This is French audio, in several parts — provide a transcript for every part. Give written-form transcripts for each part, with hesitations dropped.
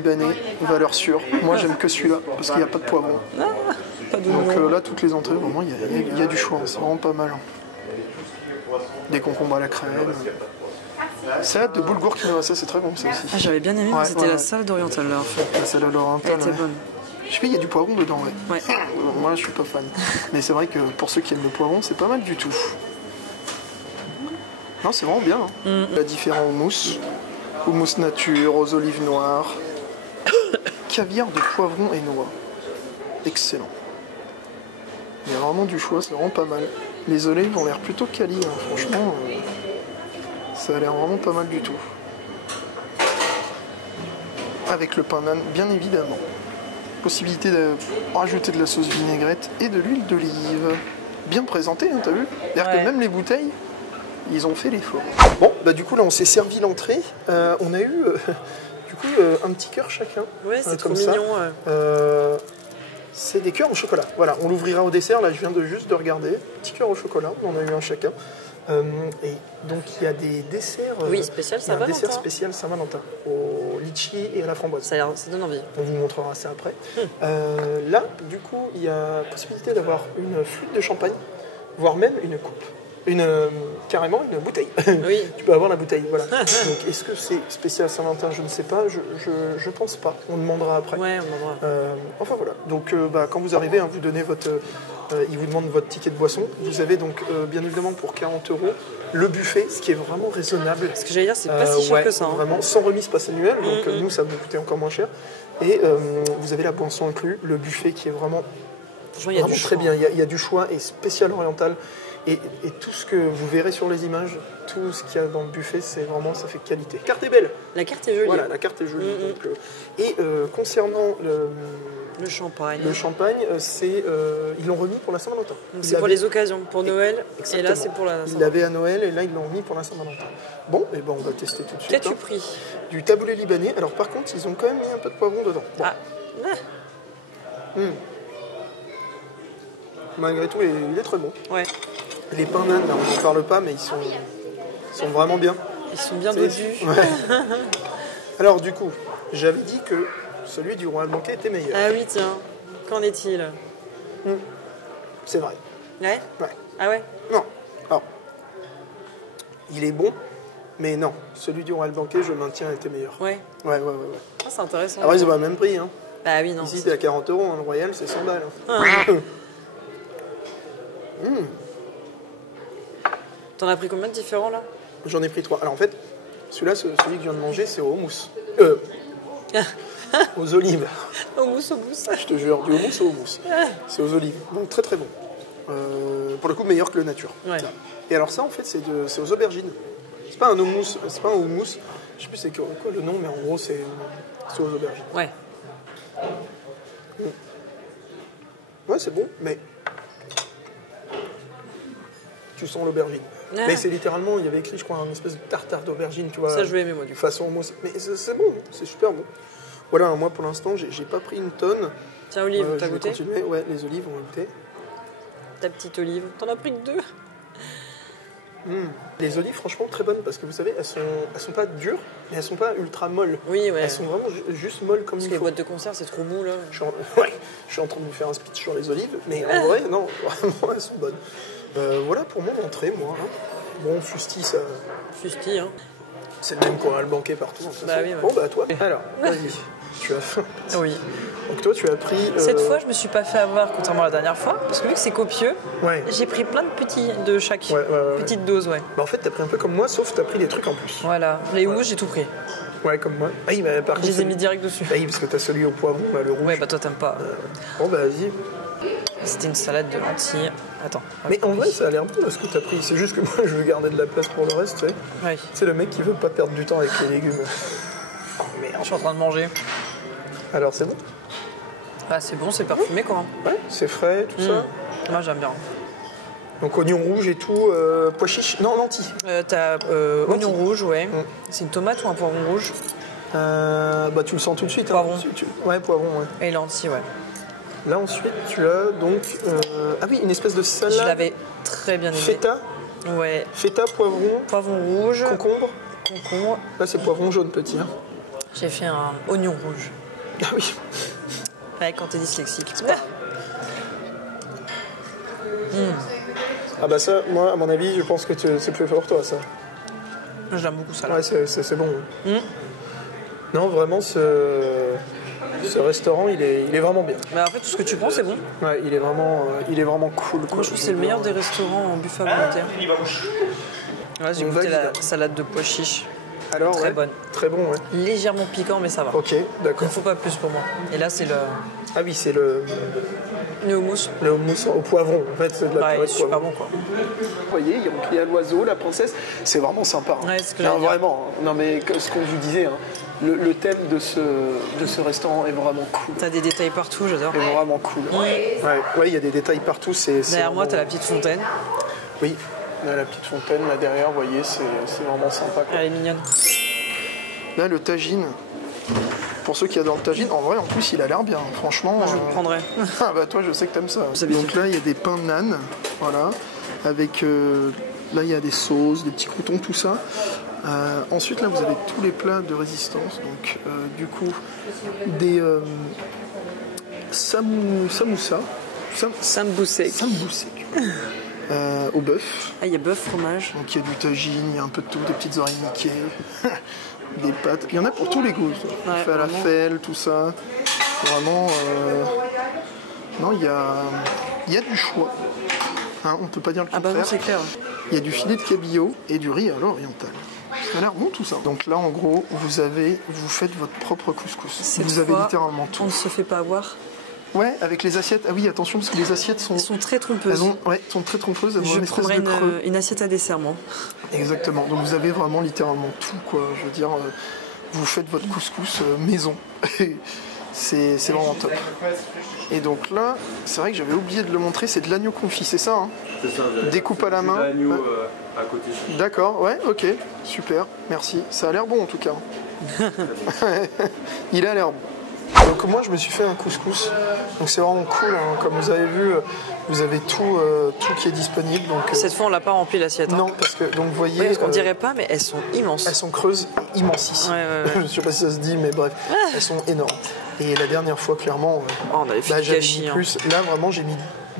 libanais, valeur sûre. Moi j'aime que celui-là, parce qu'il n'y a pas de poivron. Ah, pas de Donc là, toutes les entrées, vraiment, il y a du choix, hein, c'est vraiment pas mal. Des concombres à la crème. Salade de boulgour quinoa, ça c'est très bon ça aussi. Ah, j'avais bien aimé, c'était la salade orientale là en fait. La salade orientale, Elle était bonne. Je sais pas, il y a du poivron dedans, ouais. Ouais. Moi je suis pas fan. Mais c'est vrai que pour ceux qui aiment le poivron, c'est pas mal du tout. Non, c'est vraiment bien. Hein. Il y a différents houmous. Houmous nature, aux olives noires. Caviar de poivron et noix. Excellent. Il y a vraiment du choix, c'est vraiment pas mal. Les olives ont l'air plutôt quali, hein. Franchement, ça a l'air vraiment pas mal du tout. Avec le pain nan, bien évidemment. Possibilité de rajouter de la sauce vinaigrette et de l'huile d'olive. Bien présenté, hein, t'as vu? C'est-à-dire que même les bouteilles, ils ont fait l'effort. Bon, bah du coup là on s'est servi l'entrée. On a eu du coup un petit cœur chacun. Ouais, c'est trop comme ça. mignon. C'est des cœurs au chocolat. Voilà, on l'ouvrira au dessert. Là, je viens juste de regarder. Petit cœur au chocolat. On en a eu un chacun. Et donc il y a des desserts. Oui, spécial Saint-Valentin. Un dessert spécial Saint-Valentin au litchi et à la framboise. Ça donne envie. On vous montrera ça après. Là, du coup, il y a possibilité d'avoir une flûte de champagne, voire même une coupe. Carrément une bouteille. Oui. Tu peux avoir la bouteille, voilà. Donc est-ce que c'est spécial Saint-Valentin? Je ne sais pas, je pense pas. On demandera après. Ouais, on demandera. Enfin voilà. Donc quand vous arrivez, hein, vous donnez votre. Ils vous demandent votre ticket de boisson. Vous avez donc bien évidemment pour 40 € le buffet, ce qui est vraiment raisonnable. Ce que j'allais dire, c'est pas si cher que ça. Hein. Vraiment, sans remise passe annuelle. Donc nous, ça va nous coûter encore moins cher. Et vous avez la boisson inclus, le buffet qui est vraiment, franchement, il y a du très choix. bien. Il y a du choix et spécial oriental. Et tout ce que vous verrez sur les images, tout ce qu'il y a dans le buffet, c'est vraiment, ça fait qualité. La carte est belle. La carte est jolie. Voilà, la carte est jolie. Donc, et concernant le champagne, ils l'ont remis pour la Saint-Valentin. donc c'est pour les occasions, pour Noël. Exactement. Et là, c'est pour la Saint-Valentin. Ils l'avaient à Noël et là, ils l'ont remis pour la Saint-Valentin. Bon, et ben on va tester tout de suite. Qu'as-tu pris? Du taboulé libanais. Alors par contre, ils ont quand même mis un peu de poivron dedans. Bon. Ah. Malgré tout, il est très bon. Ouais. Les pains nan, là, on n'en parle pas, mais ils sont vraiment bien. Ils sont bien dodus. Ouais. Alors du coup, j'avais dit que celui du Royal Banquet était meilleur. Ah oui, tiens. Qu'en est-il? C'est vrai. Ouais. Ouais. Ah ouais. Non. Alors, il est bon, mais non. Celui du Royal Banquet, je maintiens, était meilleur. Ouais. Ouais. Ah, c'est intéressant. Après, c'est pas le même prix. Hein. Bah oui, non. Ici, t'es à 40 €, hein, le Royal, c'est 100 balles. Hein. T'en as pris combien de différents là? J'en ai pris 3. Alors en fait, celui-là, celui que je viens de manger, c'est au houmous. Aux olives. Au mousse. Je te jure, du houmous au houmous. C'est aux olives. Donc très très bon. Pour le coup, meilleur que le nature. Ouais. Et alors ça, en fait, c'est aux aubergines. C'est pas un houmous, c'est pas un houmous. Je sais plus c'est quoi le nom, mais en gros, c'est aux aubergines. Ouais. Ouais, c'est bon, mais tu sens l'aubergine. Ah. Mais c'est littéralement, il y avait écrit, je crois, un espèce de tartare d'aubergine, tu vois. Ça, je vais aimer, moi, du coup. Façon houmous. Mais c'est bon, c'est super bon. Voilà, moi, pour l'instant, j'ai pas pris une tonne. Tiens, olive, t'as je vais goûté? continuer. Ouais, les olives, on va goûter. Ta petite olive. T'en as pris que 2? Les olives, franchement, très bonnes parce que vous savez, elles sont pas dures, mais elles sont pas ultra molles. Oui, ouais. Elles sont vraiment juste molles comme Parce il que les faut. boîtes de conserve, c'est trop mou là. Je suis en train de vous faire un speech sur les olives, mais en vrai, non, vraiment, elles sont bonnes. Voilà pour mon entrée, moi. Hein. Bon, fusti, ça. Fusti, hein. C'est le même qu'on a le banquet partout. En Bah oui, ouais. Bon, bah toi. Alors, vas-y. Tu as faim. Oui. Donc toi, tu as pris. Cette fois, je me suis pas fait avoir, contrairement à la dernière fois, parce que vu que c'est copieux, Ouais. j'ai pris plein de petits de chaque. Ouais. Petite dose, ouais. Bah, en fait, t'as pris un peu comme moi, sauf t'as pris des trucs en plus. Voilà. Les houmous, j'ai tout pris. Ouais, comme moi. Ah, oui, bah, par Je contre. les ai mis direct dessus. Ah, oui, parce que t'as celui au poivron, là, le rouge. Ouais, bah toi, t'aimes pas. Bon, bah, vas-y. C'était une salade de lentilles. Attends. Mais en vrai, ça a l'air bon ce que t'as pris. C'est juste que moi, je veux garder de la place pour le reste, tu sais. Ouais. C'est le mec qui veut pas perdre du temps avec les légumes. Oh, Je merde. suis en train de manger. Alors, c'est bon? Ah, c'est bon, c'est parfumé quoi. Ouais, c'est frais, tout ça. Moi, j'aime bien. Donc, oignon rouge et tout. Pois chiche. Non, lentilles. T'as oignon rouge, ouais. C'est une tomate ou un poivron rouge? Bah, tu le sens tout de suite. Poivron. Hein. Ouais, poivron, ouais. Et lentilles, ouais. Là, ensuite, tu as donc. Ah oui, une espèce de salade. Je l'avais très bien aimé. Feta. Ouais. Feta, poivron. Poivron rouge. Concombre. Concombre. Là, c'est poivron jaune petit. Hein. J'ai fait un oignon rouge. Ah oui. Ouais, quand t'es dyslexique, c'est pas grave. Ah bah ça, moi, à mon avis, je pense que c'est plus fort toi, ça. J'aime beaucoup ça là. Ouais, c'est bon. Non, vraiment, ce restaurant, il est vraiment bien. Mais en fait, tout ce que tu prends, c'est bon. Ouais, il est vraiment cool. Moi, je trouve que c'est le meilleur des restaurants en buffet volontaire. Ouais, j'ai goûté la salade de pois chiches. Alors, très bonne. Très bon, ouais. Légèrement piquant, mais ça va. Ok, d'accord. Il ne faut pas plus pour moi. Et là, c'est le Ah oui, c'est le houmous. Le houmous au poivron, en fait, c'est de la Ouais, purée il de est super poivron. bon, quoi. Vous voyez, il y a l'oiseau, la princesse, c'est vraiment sympa. Hein. Ouais, c'est ce que non, j'allais dire. vraiment. Non, mais ce qu'on vous disait, hein, le thème de ce restaurant est vraiment cool. T'as des détails partout, j'adore. C'est vraiment cool. Ouais, il y a des détails partout. Derrière moi, t'as la petite fontaine. Oui, là, la petite fontaine, là derrière, vous voyez, c'est vraiment sympa. Quoi. Elle est mignonne. Là, le tagine. Pour ceux qui adorent le tagine, en vrai, en plus, il a l'air bien. Franchement. Moi, je le prendrais. Ah bah toi, je sais que t'aimes ça. Vous savez Donc là, il y a des pains de nan, voilà, avec là, il y a des sauces, des petits croutons, tout ça. Ensuite, là, vous avez tous les plats de résistance. Donc, du coup, des samoussa, Samboussek. au bœuf. Ah, il y a bœuf, fromage. Donc, il y a du tagine, il y a un peu de tout, des petites oreilles Mickey. Des pâtes, il y en a pour tous les goûts. Ouais, falafel, tout ça. Vraiment, non, il y a du choix. Hein, on peut pas dire le contraire. Ah bah non, c'est clair. Il y a du filet de cabillaud et du riz à l'oriental. Ça a l'air bon tout ça. Donc là, en gros, vous faites votre propre couscous. Vous avez littéralement tout. On ne se fait pas avoir. Ouais, avec les assiettes. Ah oui, attention, parce que les assiettes sont... Elles sont très trompeuses. Sont très trompeuses. Elles ont Je une espèce prendrais de creux. une assiette à dessert, moi. Exactement. Donc vous avez vraiment littéralement tout, quoi. Je veux dire, vous faites votre couscous maison. c'est vraiment top. Et donc là, c'est vrai que j'avais oublié de le montrer, c'est de l'agneau confit, c'est ça, hein? C'est ça. Découpe à la main. L'agneau à côté. D'accord, ouais, ok, super, merci. Ça a l'air bon en tout cas. Il a l'air bon. Donc moi je me suis fait un couscous, donc c'est vraiment cool, hein. Comme vous avez vu, vous avez tout qui est disponible. Donc, Cette fois on l'a pas rempli l'assiette. Hein. Non, parce que donc vous voyez... Oui, parce qu'on dirait pas, mais elles sont immenses. Elles sont creuses, immenses ici. Ouais. Je sais pas si ça se dit, mais bref, elles sont énormes. Et la dernière fois, clairement, on avait fait j'avais gâchis, mis plus. Là vraiment j'ai mis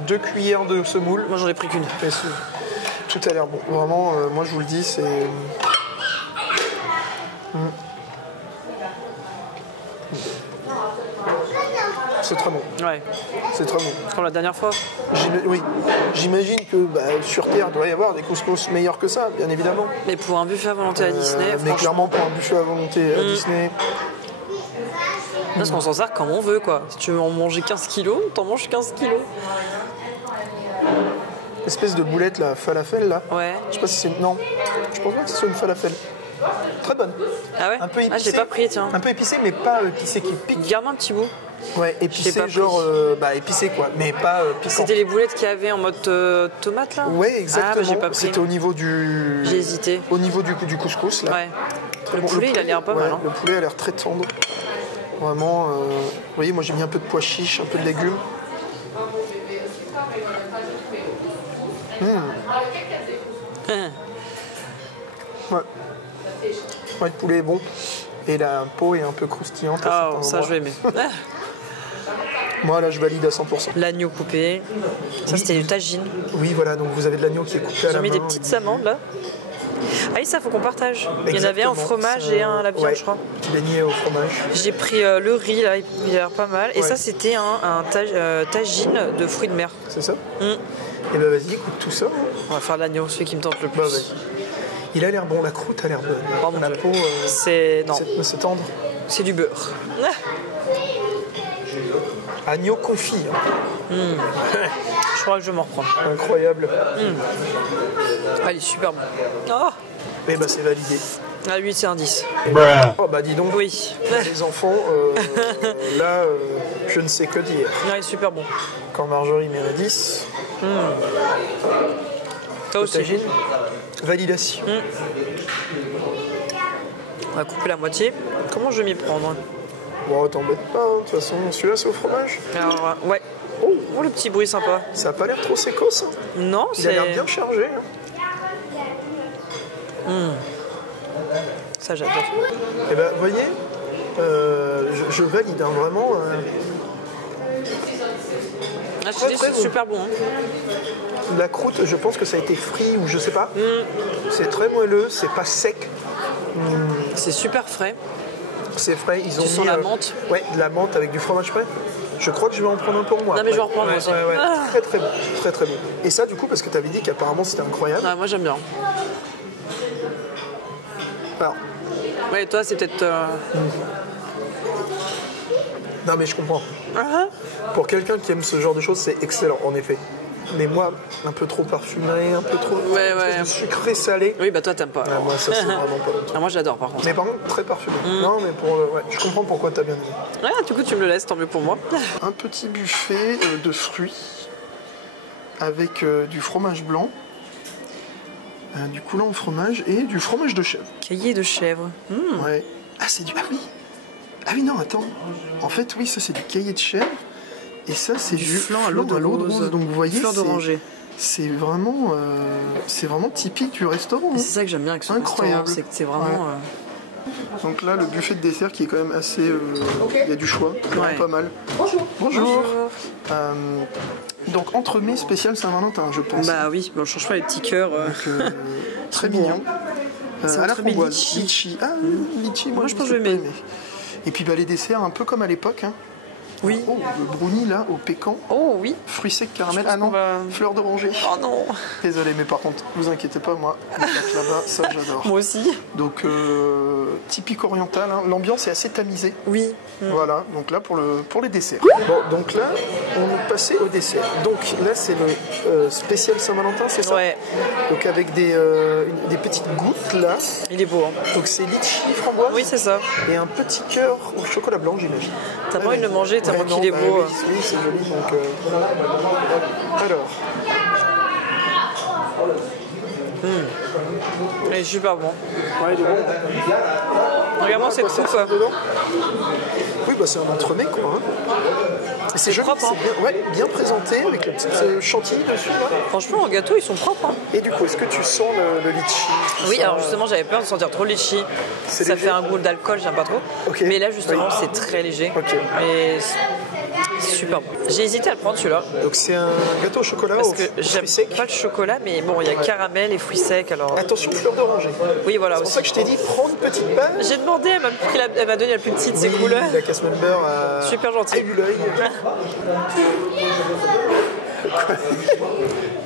2 cuillères de semoule. Moi j'en ai pris qu'une. Tout a l'air bon. Vraiment, moi je vous le dis, c'est... C'est très bon. Ouais. C'est très bon. Comme la dernière fois. Oui. J'imagine que sur Terre, il doit y avoir des couscous meilleurs que ça, bien évidemment. Mais pour un buffet à volonté à Disney, mais clairement, pour un buffet à volonté à Disney... Parce qu'on s'en sert comme on veut, quoi. Si tu veux en manger 15 kilos, t'en manges 15 kilos. Espèce de boulette, là, falafel, là. Ouais. Je sais pas si c'est... Non, je pense pas que ce soit une falafel. Très bonne. Ah ouais? Un peu épicé. Ah, je l'ai pas pris, tiens. Un peu épicé, mais pas épicé qui pique. Garde un petit bout. Ouais, épicé, genre... épicé, quoi. Mais pas piquant. C'était les boulettes qu'il y avait en mode tomate, là? Ouais, exactement. Ah, bah, j'ai pas pris. C'était au niveau du... J'ai hésité. Au niveau du couscous, là. Ouais. Très Le bon. poulet, il a l'air pas mal. Hein. Le poulet a l'air très tendre. Vraiment, vous voyez, moi j'ai mis un peu de pois chiches, un peu de légumes. Ouais. Ouais, le poulet est bon. Et la peau est un peu croustillante. Ah, ça je vais aimer. Moi là je valide à 100%. L'agneau coupé. Ça c'était du tagine. Oui, voilà, donc vous avez de l'agneau qui est coupé à la main. J'ai mis des petites amandes là. Ah oui, ça faut qu'on partage. Il y en avait un au fromage et un à la viande, je crois. Petit beignet au fromage. J'ai pris le riz là, il a l'air pas mal. Et ça c'était un tagine de fruits de mer. C'est ça. Et bah vas-y, écoute tout ça. On va faire l'agneau, celui qui me tente le plus. Bah, il a l'air bon, la croûte a l'air bonne. Oh, la peau, c'est tendre. C'est du beurre. Agneau confit. Hein. Je crois que je vais m'en reprendre. Incroyable. Ah, il est super bon. Oh. Et bah c'est validé. Ah, 8 c'est un 10. Oh bah dis donc. Oui. Les enfants, là, je ne sais que dire. Ah, il est super bon. Quand Marjorie met 10. Toi aussi. Tagine, validation. On va couper la moitié. Comment je vais m'y prendre? Bon, t'embête pas, hein. De toute façon, celui-là c'est au fromage. Alors, ouais. Oh, le petit bruit sympa. Ça a pas l'air trop sécos. Hein. Non, il a l'air bien chargé. Hein. Ça, j'adore. Et bah, vous voyez, Je valide, hein, vraiment. Ah, je te dis, c'est super bon. Hein. La croûte, je pense que ça a été frit ou je sais pas. C'est très moelleux, c'est pas sec. C'est super frais. C'est frais, ils ont mis la menthe. Ouais, de la menthe avec du fromage frais. Je crois que je vais en prendre un pour moi. Non, mais je vais en reprendre aussi. Ouais. Très très bon, très très bon. Et ça, du coup, parce que tu avais dit qu'apparemment c'était incroyable. Ah, moi j'aime bien. Alors. Ouais, toi c'est peut-être. Non, mais je comprends. Pour quelqu'un qui aime ce genre de choses, c'est excellent, en effet. Mais moi, un peu trop parfumé, un peu trop sucré, salé. Oui, bah toi t'aimes pas. Moi, ça c'est vraiment pas. Ah, moi j'adore par contre. Mais par contre, très parfumé. Non, mais je comprends pourquoi t'as bien dit. Ouais, du coup tu me le laisses, tant mieux pour moi. Un petit buffet de fruits avec du fromage blanc, du coulant au fromage et du fromage de chèvre. Caillé de chèvre. Ouais. Ah, c'est du. Ah oui. Ah oui, non, attends. En fait, oui, ça c'est du caillé de chèvre. Et ça, c'est du flan à l'eau de rose. Donc vous voyez, fleur d'oranger. C'est vraiment typique du restaurant. C'est ça que j'aime bien avec ce restaurant, c'est que c'est vraiment. Ouais. Donc là, le buffet de dessert qui est quand même assez. Il y a du choix, c'est vraiment pas mal. Bonjour. Donc entremets spécial Saint-Valentin, je pense. Bah oui, on change pas les petits cœurs. Très mignon. À la framboise. Litchi. Ah, litchi, moi je pense que je vais aimer. Et puis les desserts un peu comme à l'époque. Hein. Oui. Oh, le brownie là, au pécan. Oh oui. Fruits secs caramel. Ah non, fleur d'oranger. Oh non. Désolé, mais par contre, vous inquiétez pas, moi, là-bas, ça j'adore. Moi aussi. Donc, typique oriental, hein. L'ambiance est assez tamisée. Oui. Voilà, donc là pour les desserts. Bon, donc là, on est passé au dessert. Donc là, c'est le spécial Saint-Valentin, c'est ça? Ouais. Donc avec des petites gouttes là. Il est beau, hein. Donc c'est litchi framboise. Oui, c'est ça. Et un petit cœur au chocolat blanc, j'imagine. T'as pas envie de le manger, tellement qu'il est beau. Oui, c'est joli. Donc, alors. Il est super bon. Ouais, il est bon. Regarde-moi cette coupe. Oui, bah c'est un entremets quoi. Hein. C'est joli, propre, hein. C'est bien présenté avec le petit chantilly dessus. Là. Franchement, en gâteau, ils sont propres. Hein. Et du coup, est-ce que tu sens le litchi? Oui, alors justement, j'avais peur de sentir trop litchi. Ça fait un goût d'alcool, j'aime pas trop. Okay. Mais là, justement, c'est très léger. Et c'est super bon. J'ai hésité à le prendre celui-là. Donc c'est un gâteau au chocolat parce que j'aime pas le chocolat, mais bon, il y a caramel et fruits secs. Alors... Attention, fleur d'oranger. Oui, voilà. C'est pour ça que je t'ai dit, prends une petite balle. J'ai demandé, elle m'a donné la plus petite, c'est cool. La casse member a super gentil. eu l'œil.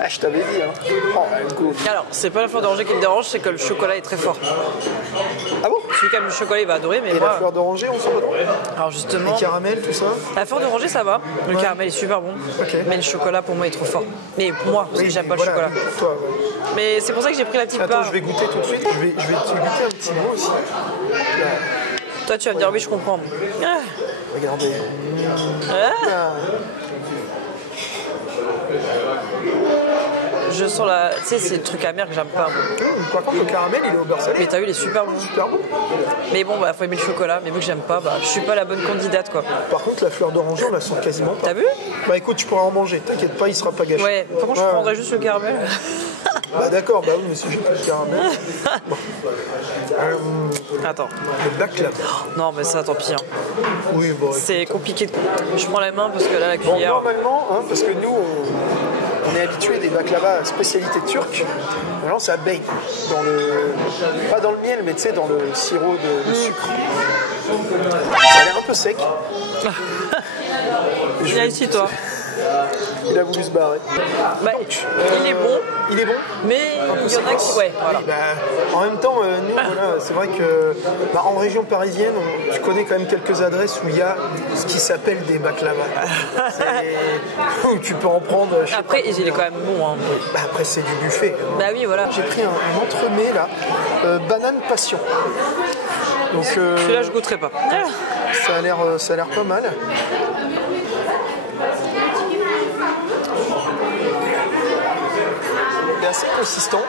Ah, je t'avais dit, hein. Oh, cool. Alors, c'est pas la fleur d'oranger qui me dérange, c'est que le chocolat est très fort. Ah bon? Celui qui aime le chocolat, il va adorer, mais et moi... la fleur d'oranger, on sent pas trop. Alors justement... Le caramel, tout ça? La fleur d'oranger, ça va. Le caramel est super bon. Okay. Mais le chocolat, pour moi, est trop fort. Mais moi, parce que j'aime pas le chocolat. Toi, ouais. Mais c'est pour ça que j'ai pris la petite part. Attends, je vais goûter tout de suite. Je vais te goûter un petit mot aussi. Là. Toi, tu vas me dire, oui, je comprends. Ah. Regardez. Ah. Je sens la... Tu sais, c'est le truc amer que j'aime pas. Par contre, le caramel, il est au beurre salé. Mais t'as vu, il est super bon. Super bon. Mais bon, bah, faut aimer le chocolat. Mais vu que j'aime pas, bah, je suis pas la bonne candidate, quoi. Par contre, la fleur d'oranger, on la sent quasiment pas. T'as vu? Bah écoute, tu pourras en manger. T'inquiète pas, il sera pas gâché. Ouais, par contre, je prendrais juste le caramel. Bah d'accord, bah oui, mais si j'ai pas le caramel. Bon. Attends. Le baklava. Non, mais ça, tant pis. Hein. Oui, bon. C'est compliqué. Je prends la main parce que là, la cuillère. Bon, normalement, hein, parce que nous, on est habitué des baklava à spécialité turque. Maintenant, ça baigne dans le, pas dans le miel, mais tu sais, dans le sirop de sucre. Ça a l'air un peu sec. Viens ici, toi. Il a voulu se barrer. Bah, il est bon. Il est bon. Mais il y en a qui... Ouais, voilà. Oui, bah, en même temps, nous, voilà, c'est vrai que en région parisienne, tu connais quand même quelques adresses où il y a ce qui s'appelle des baklava. Où tu peux en prendre... Après, il est quand même bon. Hein. Bah, après, c'est du buffet. Bah oui, voilà. J'ai pris un entremets, là, banane passion. Donc, celui-là, je goûterai pas. Ça a l'air pas mal. Il est assez consistant.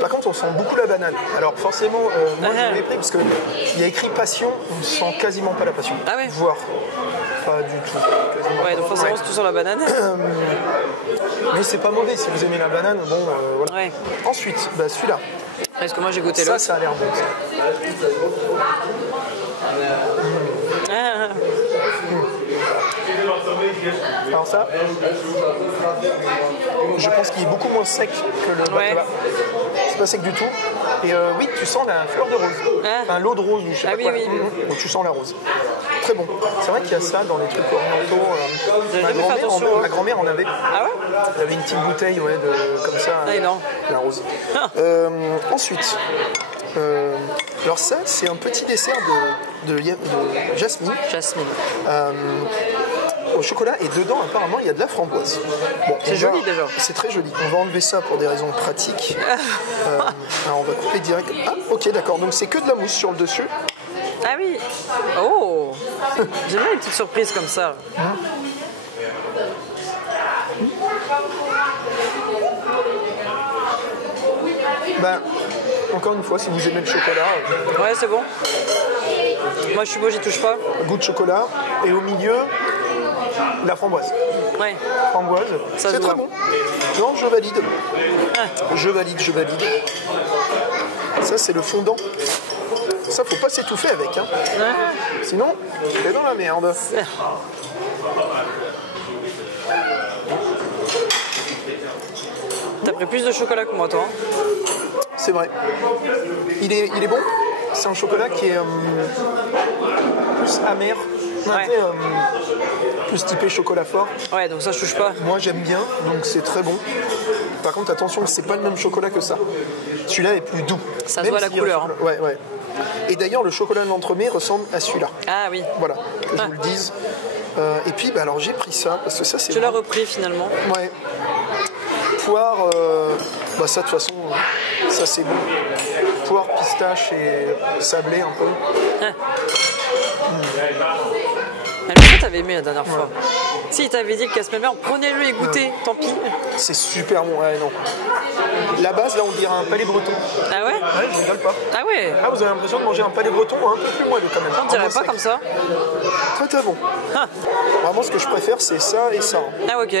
Par contre, on sent beaucoup la banane. Alors forcément, moi je l'ai pris parce qu'il y a écrit passion, on sent quasiment pas la passion. Ah ouais. Voire pas du tout. Ouais, donc forcément c'est tout sur la banane. Mais c'est pas mauvais si vous aimez la banane. Bon, voilà. Ouais. Ensuite, bah, celui-là. Parce que moi j'ai goûté l'autre. Ça a l'air bon. Ah. Alors ça, je pense qu'il est beaucoup moins sec que le baklava. C'est pas sec du tout. Et oui, tu sens la fleur de rose. Enfin, l'eau de rose, ou je sais pas quoi. Oui. Donc, tu sens la rose. Très bon. C'est vrai qu'il y a ça dans les trucs orientaux. Ma grand-mère en avait. Ah ouais? Il y avait une petite bouteille comme ça, la rose. Ensuite, alors ça, c'est un petit dessert de jasmine. Au chocolat, et dedans apparemment il y a de la framboise. Bon, c'est joli déjà. C'est très joli. On va enlever ça pour des raisons pratiques. Alors on va couper direct. Ah ok, d'accord, donc c'est que de la mousse sur le dessus. Ah oui. Oh. J'aime bien une petite surprise comme ça. Ben, encore une fois, si vous aimez le chocolat. Ouais, c'est bon. Moi je suis beau, j'y touche pas. Goût de chocolat, et au milieu, la framboise. Ouais. Framboise, c'est très bon. Non, je valide. Je valide. Ça, c'est le fondant. Ça, faut pas s'étouffer avec. Hein. Sinon, tu es dans la merde. T'as pris plus de chocolat que moi, toi. C'est vrai. Il est bon. C'est un chocolat qui est plus amer. Plus typé chocolat fort. Ouais, donc ça je touche pas. Moi j'aime bien, donc c'est très bon. Par contre attention, c'est pas le même chocolat que ça. Celui-là est plus doux. Ça se voit la couleur. Ouais. Et d'ailleurs le chocolat de l'entremets ressemble à celui-là. Ah oui. Voilà, que je vous le dise. Et puis alors j'ai pris ça parce que ça c'est. Tu l'as repris finalement. Ouais. Poire, ça de toute façon, ça c'est bon. Poire, pistache et sablé un peu. Mais le fait, t'avais aimé la dernière fois. Si, il t'avait dit le casse-mémère, prenez-le et goûtez, tant pis. C'est super bon, ouais, non. La base, là, on dirait un palais breton. Ah ouais? Ouais, je rigole pas. Ah ouais? Ah, vous avez l'impression de manger un palais breton un peu plus moelleux quand même. On dirait pas comme ça. Très très bon. Vraiment, ce que je préfère, c'est ça et ça. Ah ok.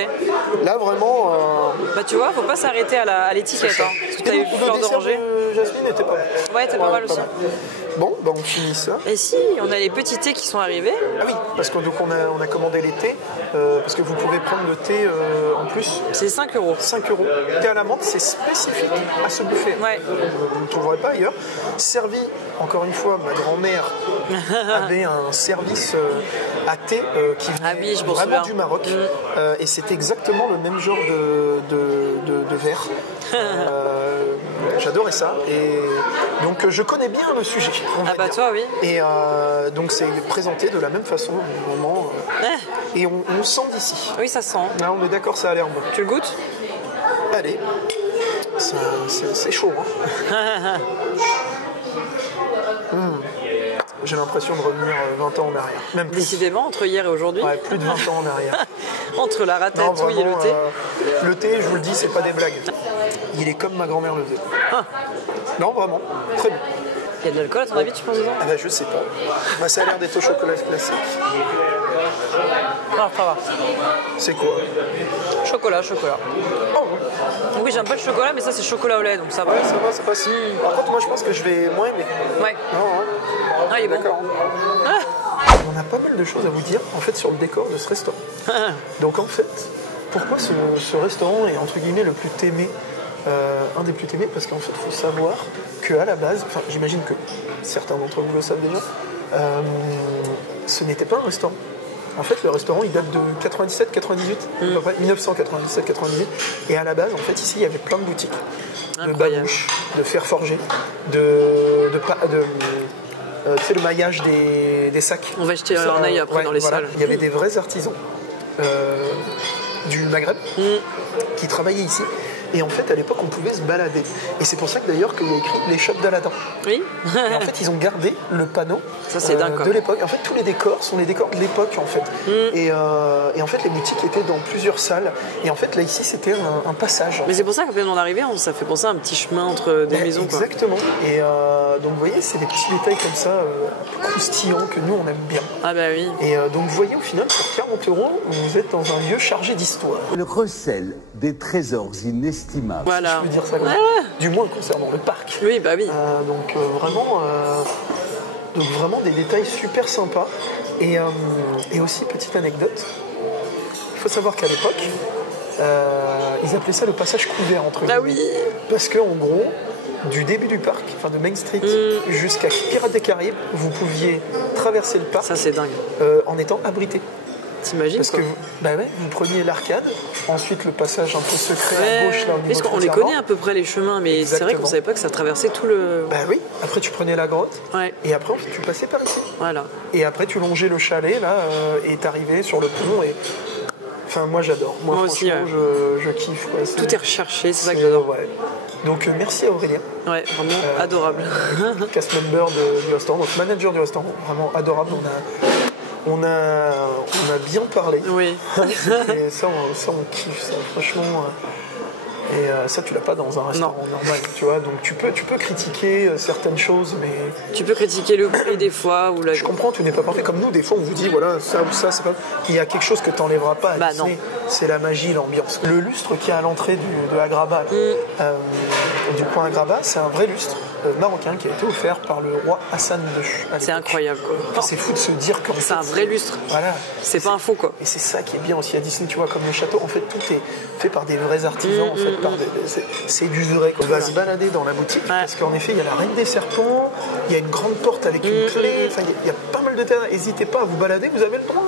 Là, vraiment... Bah tu vois, faut pas s'arrêter à l'étiquette. Hein, parce que t'as eu fleur d'oranger. Jasmine était pas mal. Ouais, t'es pas mal aussi. Bon, bah on finit ça. Et si, on a les petits thés qui sont arrivés. Ah oui, parce qu'on a commandé les thés, parce que vous pouvez prendre le thé en plus. C'est 5 €. 5 €. Thé à la menthe, c'est spécifique à ce buffet. Ouais. Vous ne le trouverez pas ailleurs. Servi, encore une fois, ma grand-mère avait un service à thé qui venait vraiment du Maroc. Et c'était exactement le même genre de verre. J'adorais ça. Et donc je connais bien le sujet. Ah bah toi oui. Et donc c'est présenté de la même façon au moment. Et on sent d'ici. Oui, ça sent. Là on est d'accord, ça a l'air bon. Tu le goûtes? Allez. C'est chaud. Hein. J'ai l'impression de revenir 20 ans en arrière. Même plus. Décidément, entre hier et aujourd'hui. Ouais, plus de 20 ans en arrière. Entre la ratatouille et le thé. Le thé, je vous le dis, c'est pas des blagues. Il est comme ma grand-mère le faisait. Non, vraiment. Très bon. Il y a de l'alcool à ton avis, tu penses dedans? Ah bah, je sais pas. Bah, ça a l'air d'être au chocolat classique. Non, ça va. C'est quoi? Chocolat. Oh oui, j'aime pas le chocolat, mais ça c'est chocolat au lait, donc ça va. Ouais, ça va, ça passe. Par contre, moi je pense que je vais moins aimer. Ouais. Non, Ah, il est bon. D'accord. On a pas mal de choses à vous dire en fait sur le décor de ce restaurant. Donc en fait, pourquoi ce restaurant est entre guillemets le plus aimé, un des plus aimés, parce qu'en fait, il faut savoir qu'à la base, enfin j'imagine que certains d'entre vous le savent déjà, ce n'était pas un restaurant. En fait, le restaurant, il date de 97-98, à peu près 1997-98. Et à la base, en fait, ici, il y avait plein de boutiques. Incroyable. De babouches, de fer forgé, tu sais, le maillage des sacs. On va jeter un œil après dans les salles. Il y avait des vrais artisans du Maghreb qui travaillaient ici. Et en fait, à l'époque, on pouvait se balader. Et c'est pour ça que d'ailleurs qu'il y a écrit les shops d'Aladin. Oui. Et en fait, ils ont gardé le panneau de l'époque. En fait, tous les décors sont les décors de l'époque, en fait. Et en fait, les boutiques étaient dans plusieurs salles. Et en fait, là, ici, c'était un passage. Mais c'est pour ça qu'après mon arrivée, ça fait penser à un petit chemin entre des maisons. Exactement. Quoi. Et donc, vous voyez, c'est des petits détails comme ça, croustillants, que nous, on aime bien. Ah bah oui. Et donc, vous voyez, au final, pour 40 €, vous êtes dans un lieu chargé d'histoire. Le recèle des trésors inestimables inestimable. Voilà. Je veux dire ça comme ça. Du moins concernant le parc. Oui, bah oui. Donc vraiment des détails super sympas. Et aussi, petite anecdote, il faut savoir qu'à l'époque, ils appelaient ça le passage couvert entre guillemets. Ah oui. Parce qu'en gros, du début du parc, enfin de Main Street jusqu'à Pirates des Caraïbes, vous pouviez traverser le parc Ça, c'est dingue. en étant abrité. T'imagines Parce quoi. que vous preniez l'arcade, ensuite le passage un peu secret à gauche là au niveau Parce qu'on de les Frontière connaît à peu près les chemins, mais c'est vrai qu'on Exactement. savait pas que ça traversait tout le. Bah oui, après tu prenais la grotte, Ouais. et après tu passais par ici. Voilà. Et après tu longeais le chalet là, et t'arrivais sur le pont. Et enfin moi j'adore. Moi aussi, franchement, je kiffe. Quoi. Tout est recherché, c'est ça que j'adore. Ouais. Donc merci à Aurélien, Ouais, vraiment adorable. cast member du restaurant, donc manager du restaurant, vraiment adorable. On a bien parlé. Oui. Et ça on kiffe ça, franchement. Et ça, tu l'as pas dans un restaurant normal, tu vois. Donc tu peux critiquer certaines choses, mais Tu peux critiquer le prix des fois ou la. je comprends, tout n'est pas parfait. Comme nous, des fois, on vous dit, voilà, ça ou ça, c'est pas. Il y a quelque chose que tu n'enlèveras pas à Bah Disney. non. C'est la magie, l'ambiance. Le lustre qui est à l'entrée de Agrabah, du coin Agrabah, c'est un vrai lustre marocain qui a été offert par le roi Hassan II. C'est incroyable quoi. C'est fou de se dire que C'est un vrai lustre. Voilà. C'est pas un faux quoi. Et c'est ça qui est bien aussi à Disney, tu vois, comme le château, en fait, tout est fait par des vrais artisans, en fait, c'est du vrai. On va se balader dans la boutique, parce qu'en effet, il y a la Reine des Serpents, il y a une grande porte avec une clé, enfin, il y a pas mal de terrain. N'hésitez pas à vous balader, vous avez le droit.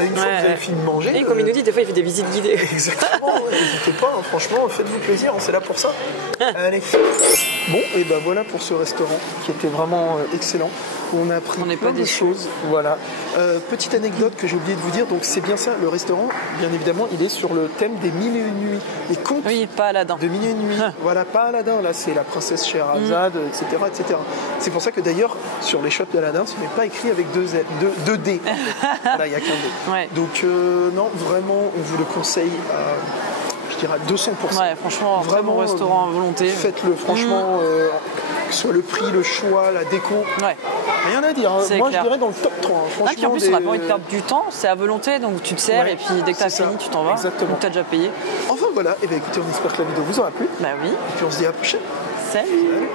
Une fois que vous avez fini de manger. Et comme il nous dit, des fois il fait des visites guidées. Exactement, n'hésitez pas, hein, franchement, faites-vous plaisir, c'est là pour ça. Allez. Bon, et ben voilà pour ce restaurant qui était vraiment excellent. On a appris plein de choses. Voilà. Petite anecdote que j'ai oublié de vous dire, donc c'est bien ça, le restaurant, bien évidemment, il est sur le thème des Mille et une nuits. Les contes pas Aladdin. de Mille et une nuits. Voilà, pas Aladdin, là c'est la princesse Scheherazade, etc., etc. C'est pour ça que d'ailleurs, sur les shots d'Aladdin, ce n'est pas écrit avec deux D. Là, il n'y a qu'un D. Ouais. Donc, non, vraiment, on vous le conseille à, je dirais, à 200%. Ouais, franchement, vraiment restaurant à volonté. Faites-le, franchement, que ce soit le prix, le choix, la déco. Ouais. Rien à dire, hein. Moi clair. je dirais dans le top 3. Hein. Franchement, Puis en plus, on n'a pas envie de perdre du temps, c'est à volonté, donc tu te sers et puis dès que tu as fini, tu t'en vas. Exactement. Donc tu as déjà payé. Enfin voilà, et bien écoutez, on espère que la vidéo vous aura plu. Bah oui. Et puis on se dit à la prochaine. Salut.